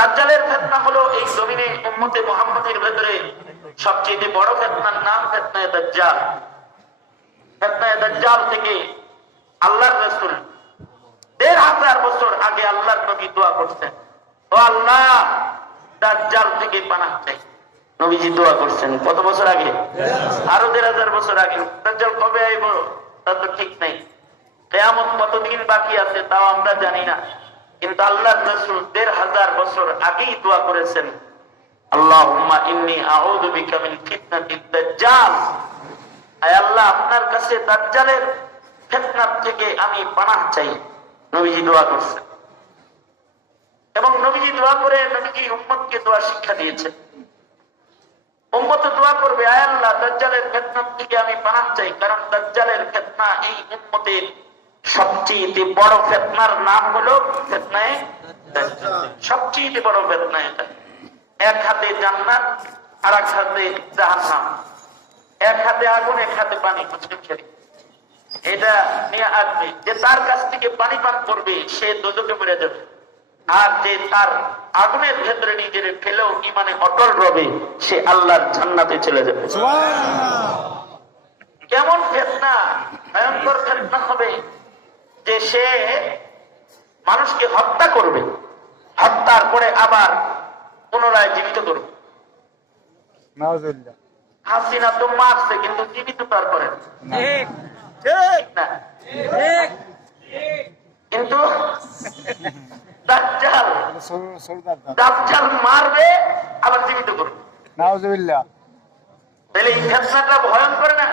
দাজ্জালের ফিতনা হলো এই জমিনে উম্মতে মুহাম্মাদের ভেতরে সবচেয়ে বড় ফিতনার নাম ফিতনায়ে দাজ্জাল। ফিতনায়ে দাজ্জাল থেকে আল্লাহর রাসূল ১৫০০ বছর আগে আল্লাহর নবী দোয়া করছেন, ও আল্লাহ দাজ্জাল থেকে পানাহ চাই। নবীজি দোয়া করছেন কত বছর আগে? আরো ১৫০০ বছর আগে। দাজ্জাল কবে আইব তা তো ঠিক নাই, কিয়ামত কতদিন বাকি আছে তাও আমরা জানি না, কিন্তু আল্লাহর রাসূল ১৫০০ বছর আগেই দোয়া করেছেন, আল্লাহুম্মা ইন্নী আউযু বিকা মিন ফিতনাতিদ দাজ্জাল। আয় আল্লাহ, আপনার কাছে দাজ্জালের ফিতনা থেকে আমি পানাহ চাই। নবীজি দোয়া করছেন এবং নবীজি দোয়া করে নবীজি উম্মতকে দোয়া শিক্ষা দিয়েছেন। উম্মত দোয়া করবে, আয় আল্লাহ দাজ্জালের ফিতনা থেকে আমি পানাহ চাই, কারণ দাজ্জালের ফিতনা এই উম্মতের সবচেয়ে বড় ফিতনার নাম হলো ফিতনায়ে দাজ্জাল। সবচেয়ে বড় ফিতনা এটা। এক হাতে জান্নাত আর এক হাতে জাহান্নাম, এক হাতে আগুন এক হাতে পানি। মুসলিম শরীফ এটা নিয়ে আসবে যে তার কাছ থেকে পানি পান করবে সে দোজখে মরে যাবে, আর যে তার আগুনের ভেতরে নিজের ফেলেও ইমানে অটল রবে সে আল্লাহর জান্নাতে চলে যাবে। কেমন ফিতনা, ভয়ঙ্কর ফিতনা হবে যে সে মানুষকে হত্যা করবে, হত্যার পরে আবার পুনরায় জীবিত করবে। হাসিনা তো মারছে কিন্তু জীবিত তার করে না, কিন্তু দাজ্জাল মারবে আবার জীবিত করবে। তাহলে এই ফিতনাটা ভয়ঙ্কর না?